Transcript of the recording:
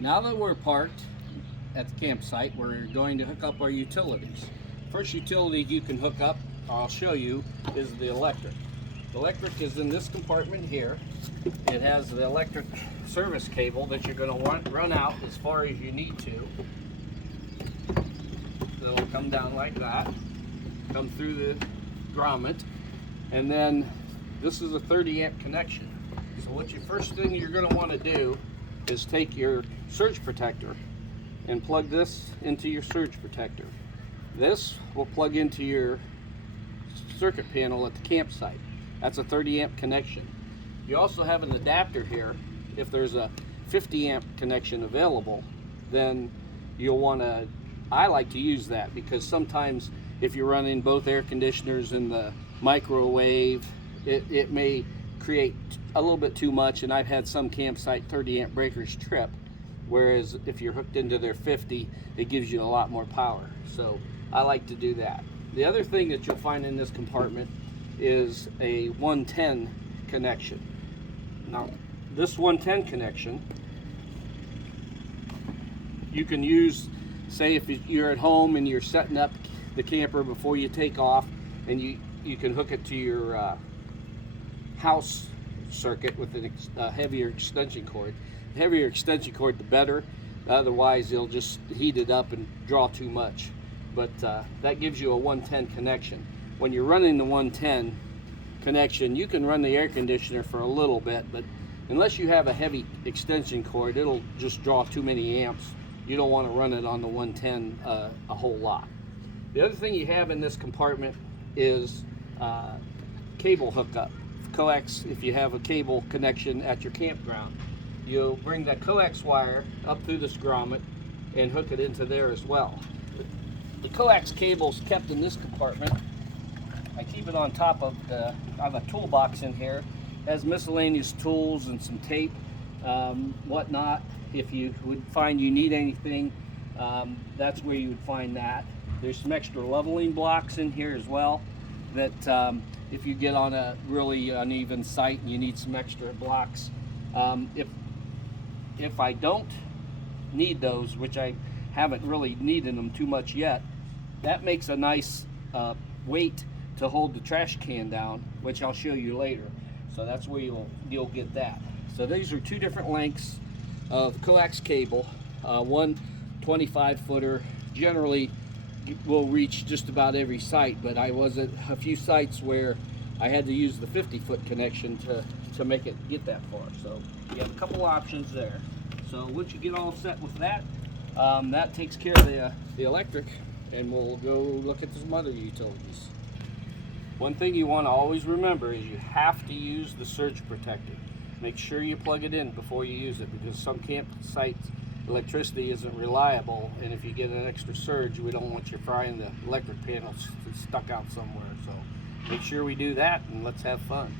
Now that we're parked at the campsite, we're going to hook up our utilities. First utility you can hook up, I'll show you, is the electric. The electric is in this compartment here. It has the electric service cable that you're going to run out as far as you need to. It'll come down like that, come through the grommet, and then this is a 30 amp connection. So what your first thing you're going to want to do is take your surge protector and plug this into your surge protector. This will plug into your circuit panel at the campsite. That's a 30 amp connection. You also have an adapter here. If there's a 50 amp connection available, then you'll want to, I like to use that because sometimes if you're running both air conditioners in the microwave, it may create a little bit too much, and I've had some campsite 30 amp breakers trip, whereas if you're hooked into their 50, it gives you a lot more power. So I like to do that. The other thing that you'll find in this compartment is a 110 connection. Now this 110 connection you can use, say if you're at home and you're setting up the camper before you take off, and you can hook it to your house circuit with a heavier extension cord. The heavier extension cord, the better. Otherwise, it'll just heat it up and draw too much. But that gives you a 110 connection. When you're running the 110 connection, you can run the air conditioner for a little bit, but unless you have a heavy extension cord, it'll just draw too many amps. You don't want to run it on the 110 a whole lot. The other thing you have in this compartment is cable hookup. Coax, if you have a cable connection at your campground, you'll bring that coax wire up through this grommet and hook it into there as well. The coax cable is kept in this compartment. I keep it on top of I have a toolbox in here. It has miscellaneous tools and some tape, whatnot. If you would find you need anything, that's where you would find that. There's some extra leveling blocks in here as well, that if you get on a really uneven site and you need some extra blocks. If I don't need those, which I haven't really needed them too much yet, that makes a nice weight to hold the trash can down, which I'll show you later. So that's where you'll get that. So these are two different lengths of coax cable. One 25-footer generally will reach just about every site, but I was at a few sites where I had to use the 50-foot connection to make it get that far. So you have a couple options there. So once you get all set with that, that takes care of the electric, and we'll go look at some other utilities. One thing you want to always remember is you have to use the surge protector. Make sure you plug it in before you use it, because some campsites electricity isn't reliable, and if you get an extra surge, we don't want you frying the electric panels stuck out somewhere. So make sure we do that, and let's have fun.